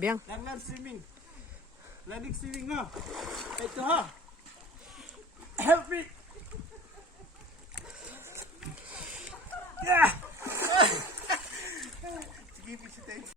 Biang. Langan swimming. Landing swimming ha. Ito ha. Help me. Yeah. Sige, pisitay.